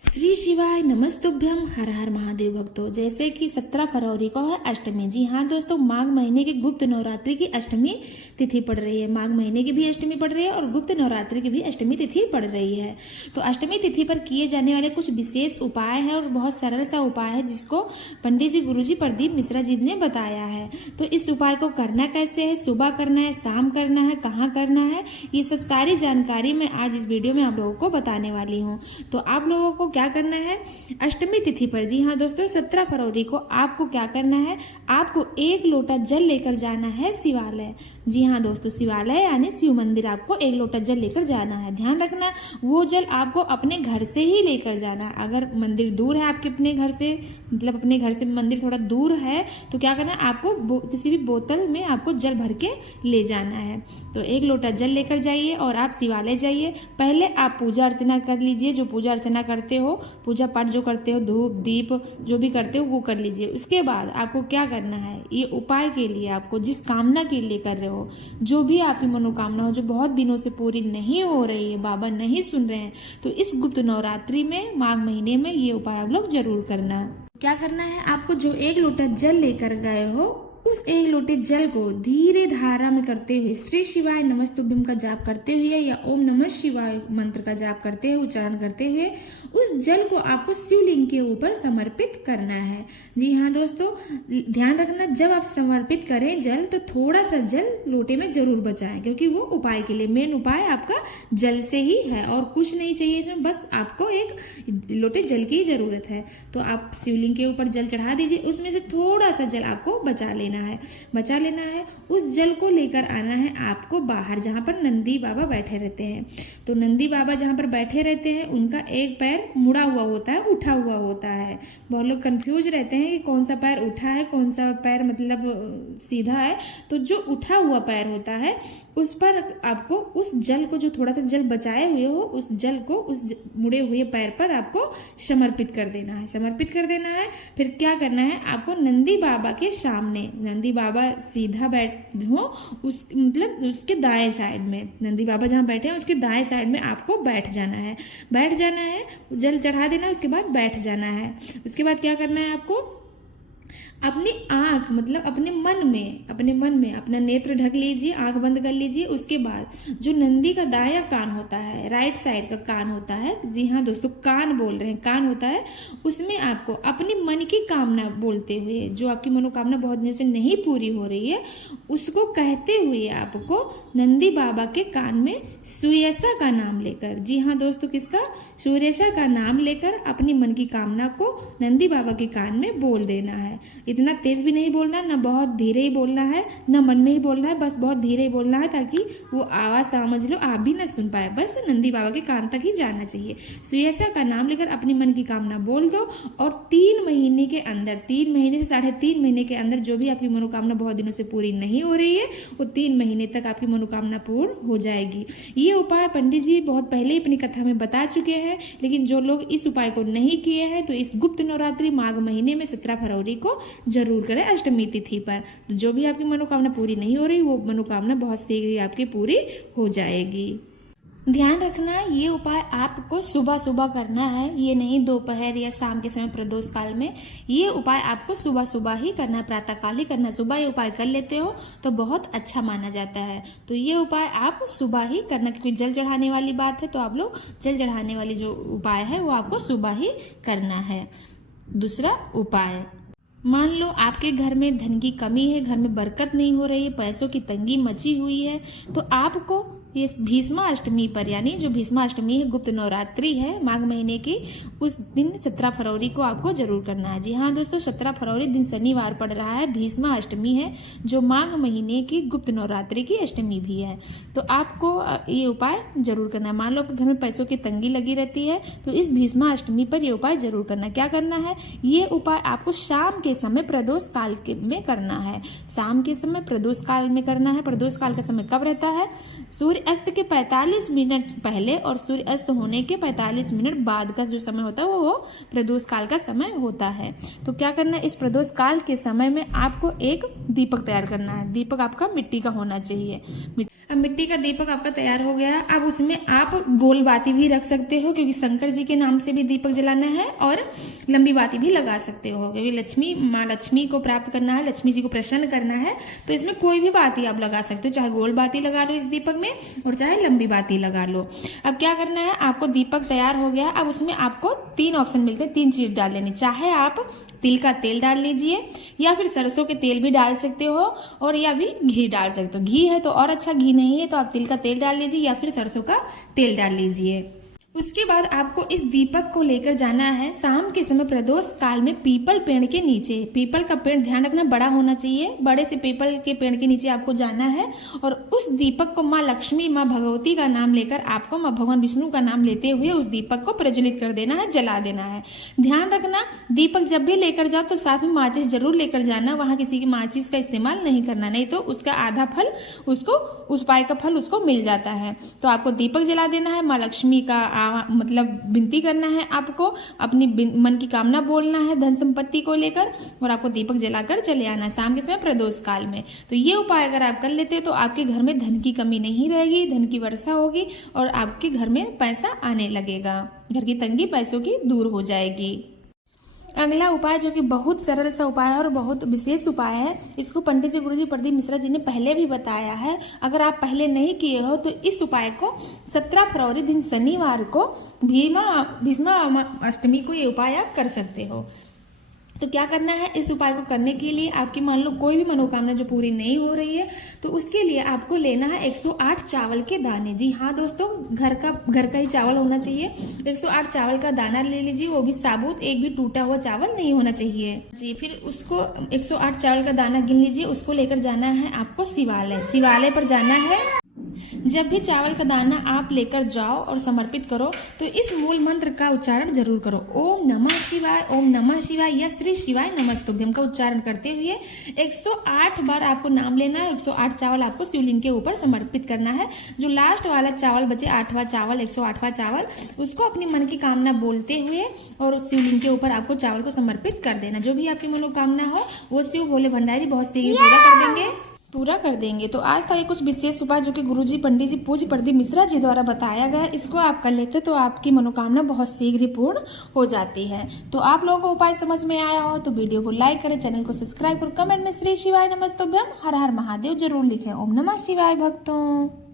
श्री शिवाय नमस्तुभ्यम। हर हर महादेव भक्तों। जैसे कि 17 फरवरी को है अष्टमी। जी हाँ दोस्तों, माघ महीने की गुप्त नवरात्रि की अष्टमी तिथि पड़ रही है। माघ महीने की भी अष्टमी पड़ रही है और गुप्त नवरात्रि की भी अष्टमी तिथि पड़ रही है। तो अष्टमी तिथि पर किए जाने वाले कुछ विशेष उपाय हैं और बहुत सरल सा उपाय है जिसको पंडित जी गुरु जी प्रदीप मिश्रा जी ने बताया है। तो इस उपाय को करना कैसे है, सुबह करना है, शाम करना है, कहाँ करना है, ये सब सारी जानकारी मैं आज इस वीडियो में आप लोगों को बताने वाली हूँ। तो आप लोगों को क्या करना है अष्टमी तिथि पर, जी हाँ दोस्तों 17 फरवरी को आपको क्या करना है, आपको 1 लोटा जल लेकर जाना है शिवालय। जी हाँ दोस्तों, शिवालय यानी शिव मंदिर आपको 1 लोटा जल लेकर जाना है। ध्यान रखना वो जल आपको अपने घर से ही लेकर जाना है। अगर मंदिर दूर है आपके अपने घर से, मतलब अपने घर से मंदिर थोड़ा दूर है, तो क्या करना है आपको किसी भी बोतल में आपको जल भर के ले जाना है। तो 1 लोटा जल लेकर जाइए और आप शिवालय जाइए। पहले आप पूजा अर्चना कर लीजिए, जो पूजा अर्चना करते हो, पूजा पाठ जो करते हो, धूप दीप जो भी करते हो वो कर लीजिए। उसके बाद आपको क्या करना है, ये उपाय के लिए आपको जिस कामना के लिए कर रहे हो, जो भी आपकी मनोकामना हो, जो बहुत दिनों से पूरी नहीं हो रही है, बाबा नहीं सुन रहे हैं, तो इस गुप्त नवरात्रि में माघ महीने में ये उपाय आप लोग जरूर करना। क्या करना है आपको, जो 1 लोटा जल लेकर गए हो उस 1 लोटे जल को धीरे धारा में करते हुए श्री शिवाय नमस्तुभ्यम का जाप करते हुए या ओम नमः शिवाय मंत्र का जाप करते हुए, उच्चारण करते हुए उस जल को आपको शिवलिंग के ऊपर समर्पित करना है। जी हाँ दोस्तों, ध्यान रखना जब आप समर्पित करें जल तो थोड़ा सा जल लोटे में जरूर बचाएं, क्योंकि वो उपाय के लिए मेन उपाय आपका जल से ही है और कुछ नहीं चाहिए इसमें, बस आपको 1 लोटे जल की जरूरत है। तो आप शिवलिंग के ऊपर जल चढ़ा दीजिए, उसमें से थोड़ा सा जल आपको बचा लेना है। उस जल को लेकर आना है आपको बाहर, जहां पर नंदी बाबा बैठे रहते हैं। तो नंदी बाबा जहां पर बैठे रहते हैं उनका एक पैर मुड़ा हुआ होता है, उठा हुआ होता है। बहुत लोग कंफ्यूज रहते हैं कि कौन सा पैर उठा है, कौन सा पैर मतलब सीधा है। तो जो उठा हुआ पैर होता है उस पर आपको उस जल को, जो थोड़ा सा जल बचाए हुए हो, उस जल को उस मुड़े हुए पैर पर आपको समर्पित कर देना है। फिर क्या करना है आपको, नंदी बाबा के सामने, नंदी बाबा सीधा बैठ हो उस मतलब उसके दाएं साइड में, नंदी बाबा जहाँ बैठे हैं उसके दाएं साइड में आपको बैठ जाना है। जल चढ़ा देना है, उसके बाद बैठ जाना है। उसके बाद क्या करना है आपको, अपनी आंख मतलब अपने मन में अपना नेत्र ढक लीजिए, आंख बंद कर लीजिए। उसके बाद जो नंदी का दायां कान होता है, राइट साइड का कान होता है, जी हाँ दोस्तों कान बोल रहे हैं, कान होता है, उसमें आपको अपनी मन की कामना बोलते हुए, जो आपकी मनोकामना बहुत दिनों से नहीं पूरी हो रही है, उसको कहते हुए आपको नंदी बाबा के कान में सुयसा का नाम लेकर, जी हाँ दोस्तों किसका, सुरेशा का नाम लेकर अपनी मन की कामना को नंदी बाबा के कान में बोल देना है। इतना तेज भी नहीं बोलना, ना बहुत धीरे ही बोलना है, ना मन में ही बोलना है, बस बहुत धीरे ही बोलना है ताकि वो आवाज समझ लो आप भी ना सुन पाए, बस नंदी बाबा के कान तक ही जाना चाहिए। सुयसा का नाम लेकर अपनी मन की कामना बोल दो और 3 महीने के अंदर, 3 महीने से 3.5 महीने के अंदर जो भी आपकी मनोकामना बहुत दिनों से पूरी नहीं हो रही है वो 3 महीने तक आपकी मनोकामना पूर्ण हो जाएगी। ये उपाय पंडित जी बहुत पहले ही अपनी कथा में बता चुके हैं, लेकिन जो लोग इस उपाय को नहीं किए हैं तो इस गुप्त नवरात्रि माघ महीने में 17 फरवरी को जरूर करें अष्टमी तिथि पर। तो जो भी आपकी मनोकामना पूरी नहीं हो रही वो मनोकामना बहुत शीघ्र आपकी पूरी हो जाएगी। ध्यान रखना ये उपाय आपको सुबह सुबह करना है, ये नहीं दोपहर या शाम के समय प्रदोष काल में। ये उपाय आपको सुबह सुबह ही करना है, प्रातः काल ही करना है। सुबह ये उपाय कर लेते हो तो बहुत अच्छा माना जाता है। तो ये उपाय आप सुबह ही करना, क्योंकि जल चढ़ाने वाली बात है तो आप लोग जल चढ़ाने वाली जो उपाय है वो आपको सुबह ही करना है। दूसरा उपाय, मान लो आपके घर में धन की कमी है, घर में बरकत नहीं हो रही है, पैसों की तंगी मची हुई है, तो आपको ये भीष्मा अष्टमी पर, यानी जो भीष्मा अष्टमी है, गुप्त नवरात्रि है माघ महीने की, उस दिन 17 फरवरी को आपको जरूर करना है। जी हाँ दोस्तों, 17 फरवरी दिन शनिवार पड़ रहा है, भीष्मा अष्टमी है जो माघ महीने की गुप्त नवरात्रि की अष्टमी भी है। तो आपको ये उपाय जरूर करना है। मान लो कि घर में पैसों की तंगी लगी रहती है तो इस भीष्मा अष्टमी पर ये उपाय जरूर करना है। क्या करना है, ये उपाय आपको शाम के समय प्रदोष काल में करना है। शाम के समय प्रदोष काल में करना है। प्रदोष काल का समय कब रहता है, सूर्य सूर्य अस्त के 45 मिनट पहले और सूर्य अस्त होने के 45 मिनट बाद का जो समय होता है वो प्रदोष काल का समय होता है। तो क्या करना है, इस प्रदोष काल के समय में आपको एक दीपक तैयार करना है। दीपक आपका मिट्टी का होना चाहिए। अब मिट्टी का दीपक आपका तैयार हो गया। अब उसमें आप गोल बाती भी रख सकते हो, क्योंकि शंकर जी के नाम से भी दीपक जलाना है, और लंबी बाती भी लगा सकते हो, क्योंकि माँ लक्ष्मी को प्राप्त करना है, लक्ष्मी जी को प्रसन्न करना है। तो इसमें कोई भी बाती आप लगा सकते हो, चाहे गोल बाती लगा लो इस दीपक में और चाहे लंबी बाती लगा लो। अब क्या करना है, आपको दीपक तैयार हो गया। अब उसमें आपको 3 ऑप्शन मिलते हैं, 3 चीज डाल लेनी। चाहे आप तिल का तेल डाल लीजिए, या फिर सरसों के तेल भी डाल सकते हो, और या भी घी डाल सकते हो। घी है तो और अच्छा, घी नहीं है तो आप तिल का तेल डाल लीजिए या फिर सरसों का तेल डाल लीजिए। उसके बाद आपको इस दीपक को लेकर जाना है शाम के समय प्रदोष काल में पीपल पेड़ के नीचे। पीपल का पेड़ ध्यान रखना बड़ा होना चाहिए, बड़े से पीपल के पेड़ के नीचे आपको जाना है, और उस दीपक को माँ लक्ष्मी, माँ भगवती का नाम लेकर आपको माँ भगवान विष्णु का नाम लेते हुए उस दीपक को प्रज्वलित कर देना है, जला देना है। ध्यान रखना दीपक जब भी लेकर जाओ तो साथ में माचिस जरूर लेकर जाना। वहां किसी की माचिस का इस्तेमाल नहीं करना, नहीं तो उसका आधा फल उसको, उस उपाय का फल उसको मिल जाता है। तो आपको दीपक जला देना है, माँ लक्ष्मी का मतलब विनती करना है, आपको अपनी मन की कामना बोलना है धन संपत्ति को लेकर, और आपको दीपक जलाकर चले आना है शाम के समय प्रदोष काल में। तो ये उपाय अगर आप कर लेते हो तो आपके घर में धन की कमी नहीं रहेगी, धन की वर्षा होगी और आपके घर में पैसा आने लगेगा। घर की तंगी पैसों की दूर हो जाएगी। अगला उपाय जो कि बहुत सरल सा उपाय है और बहुत विशेष उपाय है, इसको पंडित जी गुरुजी प्रदीप मिश्रा जी ने पहले भी बताया है। अगर आप पहले नहीं किए हो तो इस उपाय को 17 फरवरी दिन शनिवार को भीष्मा अष्टमी को ये उपाय आप कर सकते हो। तो क्या करना है, इस उपाय को करने के लिए आपकी मान लो कोई भी मनोकामना जो पूरी नहीं हो रही है, तो उसके लिए आपको लेना है 108 चावल के दाने। जी हाँ दोस्तों, घर का ही चावल होना चाहिए। 108 चावल का दाना ले लीजिए, वो भी साबुत, एक भी टूटा हुआ चावल नहीं होना चाहिए जी। फिर उसको 108 चावल का दाना गिन लीजिए, उसको लेकर जाना है आपको शिवालय पर जाना है। जब भी चावल का दाना आप लेकर जाओ और समर्पित करो तो इस मूल मंत्र का उच्चारण जरूर करो, ओम नमः शिवाय, ओम नमः शिवाय या श्री शिवाय नमस्तुभ्यम का उच्चारण करते हुए 108 बार आपको नाम लेना है। 108 चावल आपको शिवलिंग के ऊपर समर्पित करना है। जो लास्ट वाला चावल बचे, 8वां चावल, 108वां चावल, उसको अपनी मन की कामना बोलते हुए और शिवलिंग के ऊपर आपको चावल को समर्पित कर देना। जो भी आपकी मनोकामना हो वो शिव भोले भंडारी बहुत शीघ्र पूरा कर देंगे। तो आज था ये कुछ विशेष उपाय जो कि गुरुजी पंडित जी पूज्य प्रदीप मिश्रा जी द्वारा बताया गया। इसको आप कर लेते तो आपकी मनोकामना बहुत शीघ्र ही पूर्ण हो जाती है। तो आप लोगों को उपाय समझ में आया हो तो वीडियो को लाइक करें, चैनल को सब्सक्राइब करें, कमेंट में श्री शिवाय नमस्तुभ्यम हर हर महादेव जरूर लिखें। ओम नमः शिवाय भक्तों।